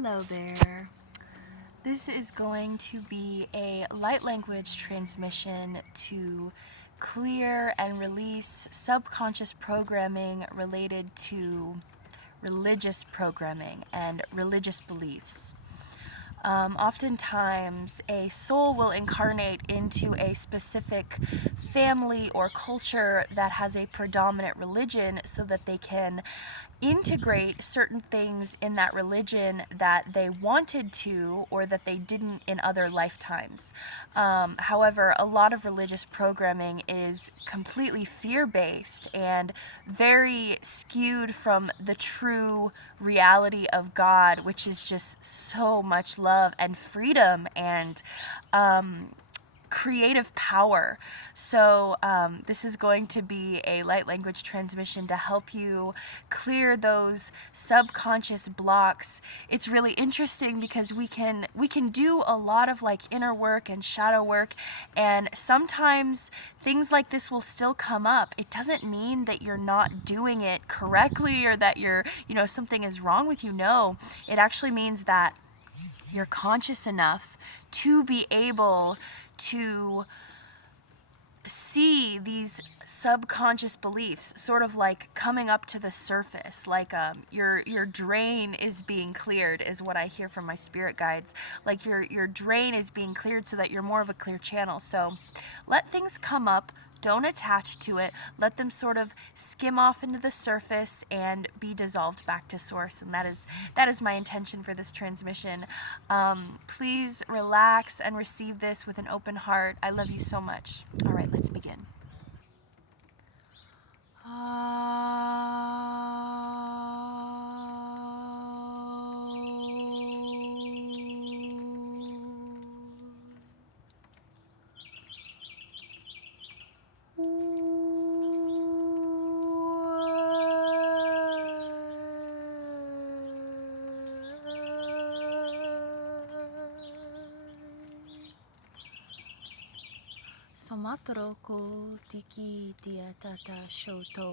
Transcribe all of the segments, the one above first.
Hello there. This is going to be a light language transmission to clear and release subconscious programming related to religious programming and religious beliefs. Oftentimes, a soul will incarnate into a specific family or culture that has a predominant religion so that they can integrate certain things in that religion that they wanted to or that they didn't in other lifetimes. However, a lot of religious programming is completely fear-based and very skewed from the true reality of God, which is just so much love and freedom and creative power. So this is going to be a light language transmission to help you clear those subconscious blocks. It's really interesting because we can do a lot of like inner work and shadow work, and sometimes things like this will still come up. It doesn't mean that you're not doing it correctly or that you're, something is wrong with you. No, it actually means that you're conscious enough to be able to see these subconscious beliefs sort of like coming up to the surface, like your drain is being cleared, is what I hear from my spirit guides. Like your drain is being cleared so that you're more of a clear channel. So let things come up. Don't attach to it. Let them sort of skim off into the surface and be dissolved back to source. And that is my intention for this transmission. Please relax and receive this with an open heart. I love you so much. All right, let's begin. Somatoro ko tiki tia tata shoto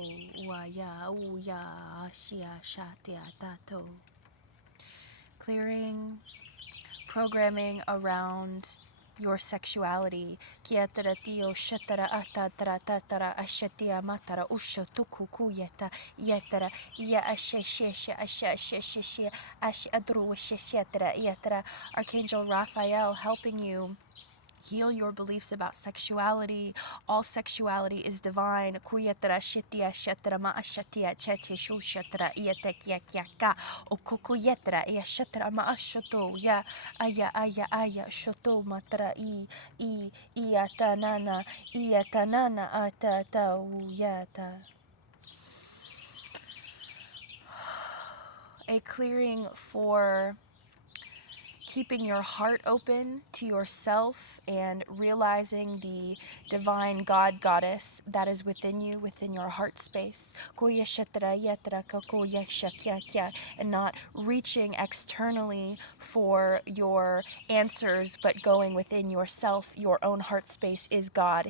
waya uya ashia shatia tato. Clearing programming around your sexuality. Kiatara tio shatara atatara tatara ashatia matara usho tuku kuyeta yetara ya asheshesha asheshesha ash adru sheshetara yetara. Archangel Raphael helping you heal your beliefs about sexuality. All sexuality is divine. Kuyatara shitia shatara ma ashatia cheche shu shatara iatekia kiaka okukuyetara ia shatara ma ashoto ya aya shoto matara i iatanana atata uyata. A clearing for keeping your heart open to yourself and realizing the divine God, goddess that is within you, within your heart space. And not reaching externally for your answers, but going within yourself. Your own heart space is God.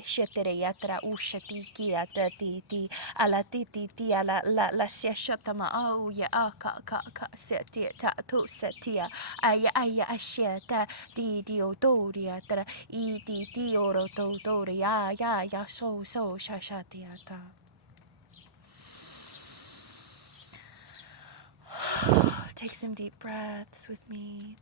Aya asheta di diodoria tara I di dioro dodoria ya so shashatiata. Take some deep breaths with me.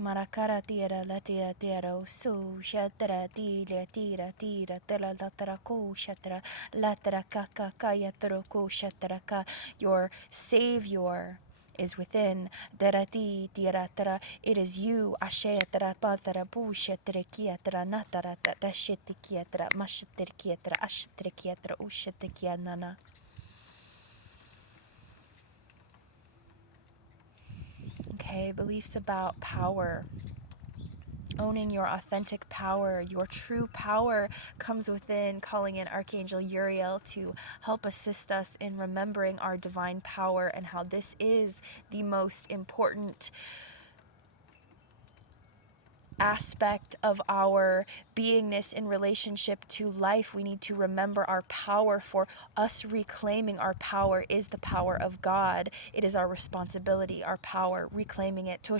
Marakara tira la tira su shatara tira tera latara ko shatara latara kaka kaya tero ko shatara ka. Your savior is within. Derati tiratara. It is you. Ashetara patara bushetara kiatara natara tasheti kiatara mashetara kiatara ashetara kiatara ushetara kianana. Okay, beliefs about power. Owning your authentic power, your true power comes within. Calling in Archangel Uriel to help assist us in remembering our divine power and how this is the most important aspect of our beingness in relationship to life, we need to remember our power. For us reclaiming our power is the power of God. It is our responsibility, our power, reclaiming it. So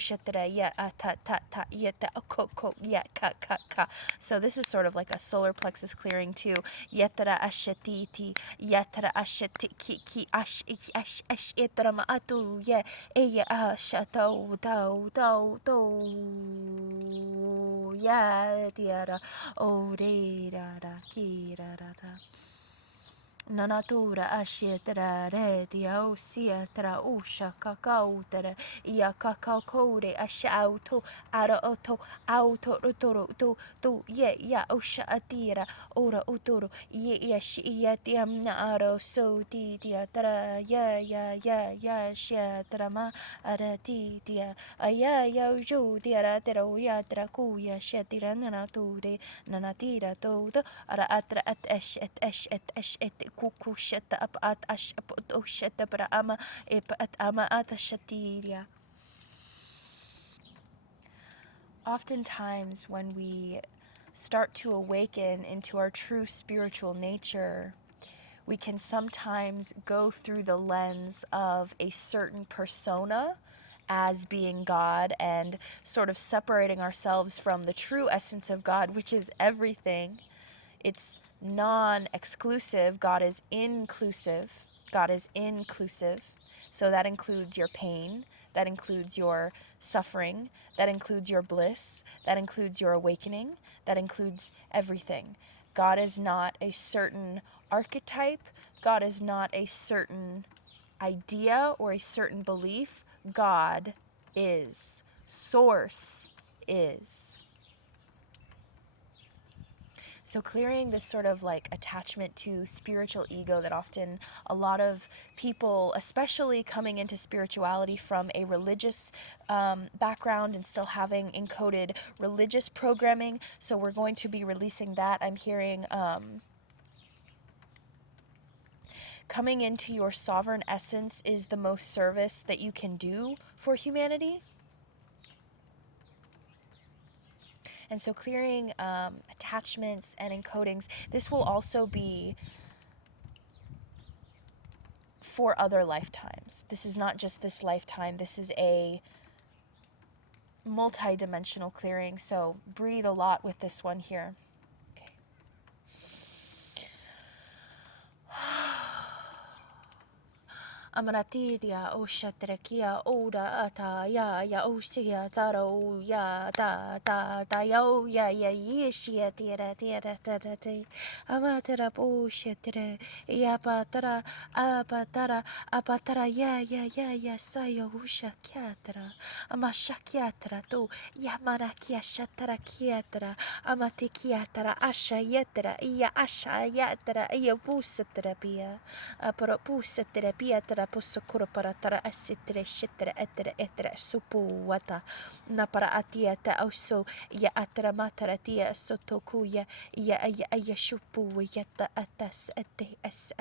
this is sort of like a solar plexus clearing too. Yetara ashetiti, yetara ashetiki ki ash ash ash etara maatu ye eya ashato do ya tiara o re ra ra ki ra ra ra. Nanatura ashietara re dia o sietara usha kakautara ia kakaukore asha auto ara auto rotoro to ye ya osha atira ora utoro ye yashi yatiam na aro so ti dia tara ya sha trama ara ti dia aya ya jo dia tera o ya tra ku ya shatira nanatira to ara atra at et kukusheta up at ash osheta para ama at ama atashatiria. Oftentimes when we start to awaken into our true spiritual nature, we can sometimes go through the lens of a certain persona as being God and sort of separating ourselves from the true essence of God, which is everything. It's non-exclusive. God is inclusive. God is inclusive. So that includes your pain. That includes your suffering. That includes your bliss. That includes your awakening. That includes everything. God is not a certain archetype. God is not a certain idea or a certain belief. God is. Source is. So clearing this sort of like attachment to spiritual ego that often a lot of people, especially coming into spirituality from a religious background and still having encoded religious programming. So we're going to be releasing that. I'm hearing coming into your sovereign essence is the most service that you can do for humanity. And so clearing attachments and encodings, this will also be for other lifetimes. This is not just this lifetime. This is a multi-dimensional clearing. So breathe a lot with this one here. Okay. Amaratidia oshatrekia oda ata ya osia taro ya ta ya yeshia tira te amatera poshetre ya patara apatara ya sayo usha kyatra amashakyatra to yamarakia shatara kyatra amatekiatra asha yetra ya asha yatra ya busatrapia apropus terapia teraposokura para tara asitre shetra etra supu wata na para atia ta also ya atra mataratia sotoku ya shupu yata atas ate as.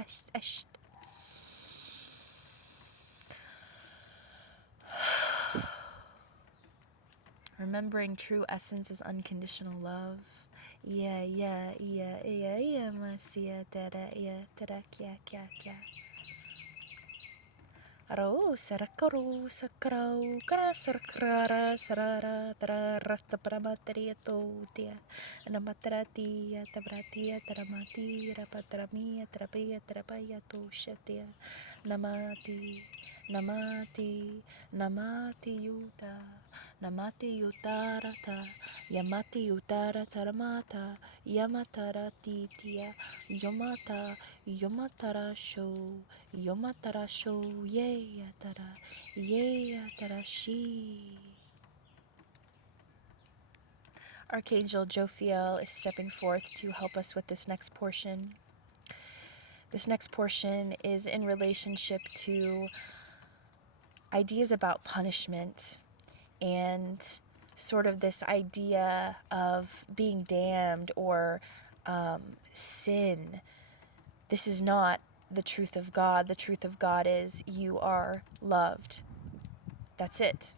Remembering true essence is unconditional love. Yeah, masia tera kya. Aro sarakaru sakrau kara sarkara sarara tararata paramatria totia anamatratia tabratia taramati rapatramia terapia toshatia namati yutarata yamati utara taramata yamatara titia yomatara show ye atara she. Archangel Jophiel is stepping forth to help us with this next portion. This next portion is in relationship to ideas about punishment and sort of this idea of being damned or sin. This is not the truth of God. The truth of God is you are loved. That's it.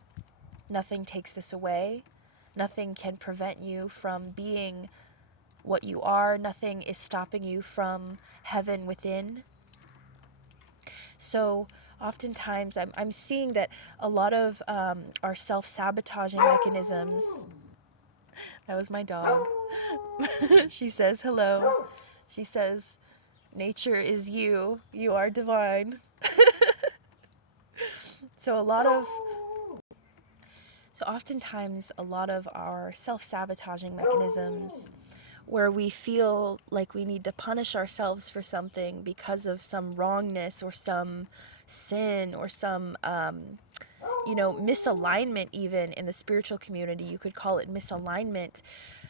Nothing takes this away. Nothing can prevent you from being what you are. Nothing is stopping you from heaven within. So oftentimes I'm seeing that a lot of our self-sabotaging mechanisms, that was my dog. She says hello. She says, nature is you. You are divine. So oftentimes a lot of our self-sabotaging mechanisms where we feel like we need to punish ourselves for something because of some wrongness or some sin or some misalignment. Even in the spiritual community, you could call it misalignment.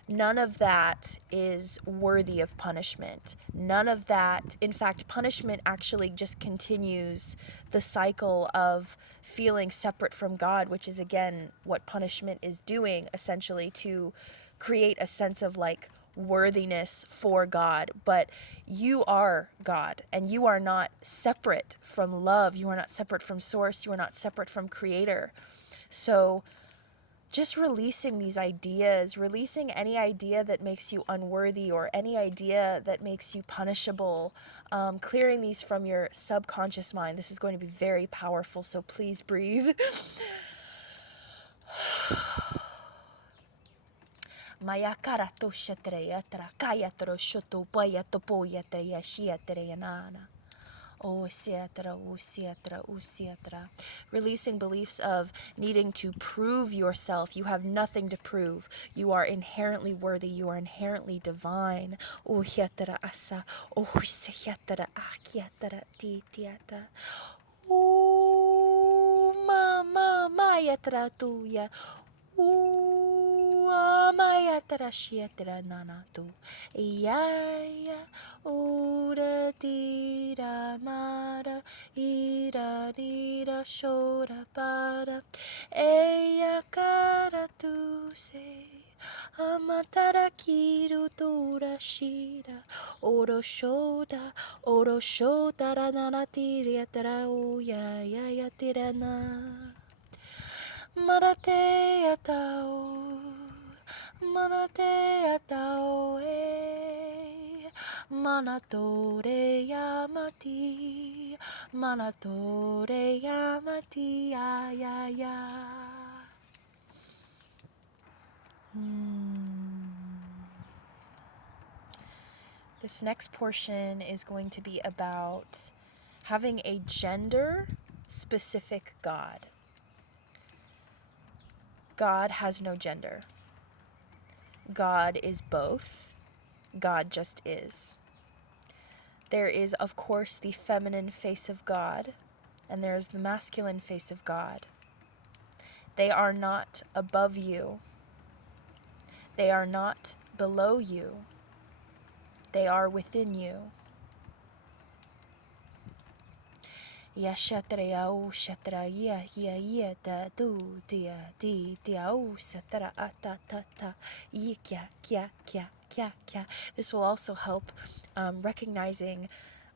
None of that is worthy of punishment. None of that, in fact, punishment actually just continues the cycle of feeling separate from God, which is again what punishment is doing, essentially, to create a sense of like worthiness for God. But you are God, and you are not separate from love. You are not separate from source. You are not separate from creator. So just releasing these ideas, releasing any idea that makes you unworthy or any idea that makes you punishable, clearing these from your subconscious mind. This is going to be very powerful, so please breathe. Mayakara to shetreya kaya tro shoto baya topo yeteya shiatereyanana. Oh, siatra, oh, siatra, oh, siatra. Releasing beliefs of needing to prove yourself. You have nothing to prove. You are inherently worthy. You are inherently divine. Oh, hiatra asa. Oh, siatra akiatra titiata. Oh, ma yatra tuya. Maya tarashiatra nanatu. Yaya ura tira mara ira dira shora para. Eya kara tu se. Amatara kiru tura shira. Oro shoda ranana tiria tara uya ya tirana. Marate atao manatore yamati ya. This next portion is going to be about having a gender specific God. God has no gender. God is both. God just is. There is, of course, the feminine face of God, and there is the masculine face of God. They are not above you. They are not below you. They are within you. Ya shatra ya o shatra ya da do dia di dia o satra ata ta ta yi kya. This will also help recognizing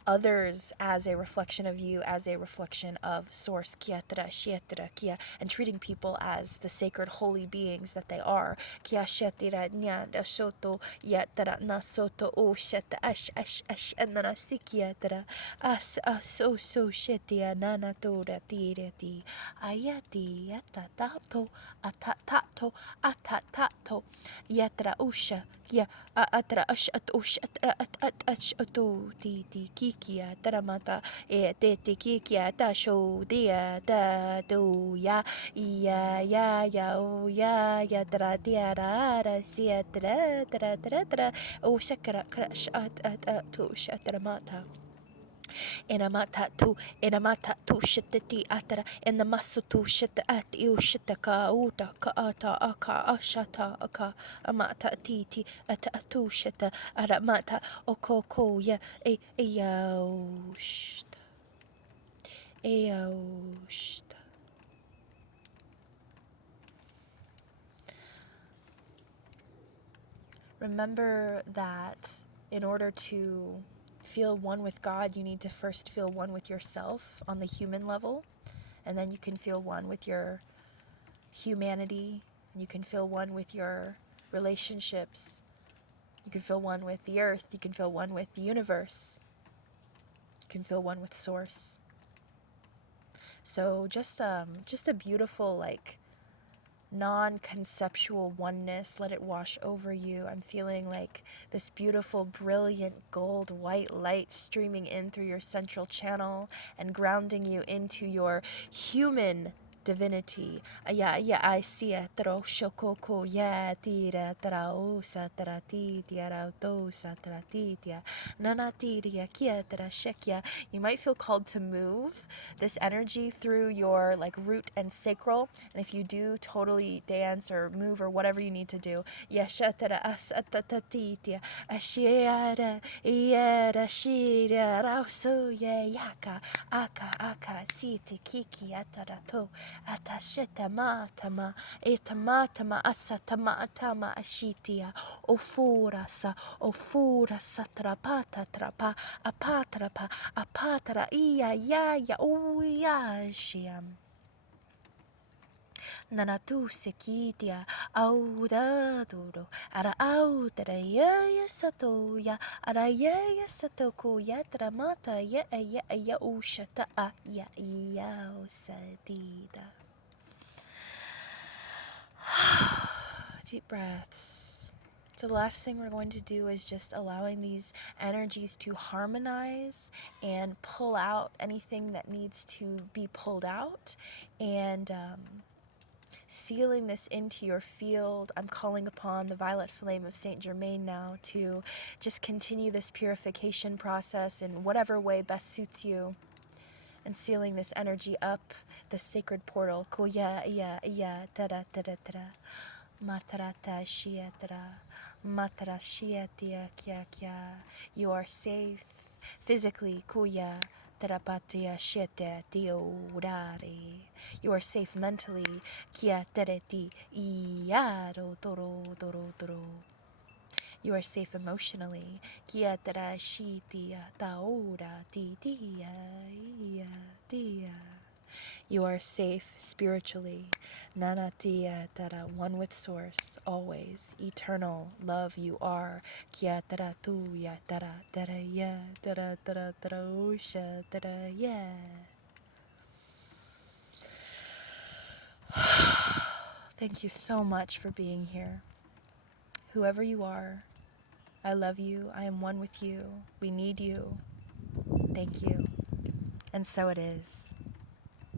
others as a reflection of you, as a reflection of source, kiatra, shetra, kia, and treating people as the sacred holy beings that they are. Kia shetira nya da soto yatra na soto o sheta ash anana sikiatra as so shetia nana tora tireti ayati atatato atatato yatra usha ya atra ash at ush at ash atu ti kikia taramata e te kikia ta show dia da do ya o ya tra tiara ra sia tra o shakara crash at to shatramata. Enamata tu shitati atara enamasu tu shita at you shitaka uta ka ata aka ashata aka amata titi at atu shita aramata okoko ya eaushta. Remember that in order to feel one with God, you need to first feel one with yourself on the human level, and then you can feel one with your humanity You can feel one with your relationships. You can feel one with the earth. You can feel one with the universe. You can feel one with source. So just a beautiful, like, non-conceptual oneness. Let it wash over you. I'm feeling like this beautiful, brilliant, gold, white light streaming in through your central channel and grounding you into your human divinity. I see it. Tro shokoko ya tira trao satrati tiara to satrati tia nanatiria kia tra shekya. You might feel called to move this energy through your like root and sacral, and if you do, totally dance or move or whatever you need to do. Yashatara asatatitia ashiara yara shira rauso yaka aka siti kiki atarato atasheta matama etamatama asatamatama ashitia ofura satrapata trapa apatra iya ya uya shiam nanatu sekitia audaduro ara audara ya satoya ara ya satoko ya tramata ya ushata ya usadida. Deep breaths. So the last thing we're going to do is just allowing these energies to harmonize and pull out anything that needs to be pulled out, and sealing this into your field. I'm calling upon the violet flame of Saint Germain now to just continue this purification process in whatever way best suits you, and sealing this energy up, the sacred portal. Kuya ya tara tara tara. Matarata shiatra, matara shiatia kya kya. You are safe physically, kuya terapatia shiete diorari. You are safe mentally, kia tereti iaro doro doro doro. You are safe emotionally, kia tera shitia taora ti dia dia. You are safe spiritually, nanatia tara, one with source, always, eternal love you are, kia tara tu ya tara tara ya tara tara tara usha tara ya. Thank you so much for being here. Whoever you are, I love you, I am one with you, we need you. Thank you. And so it is.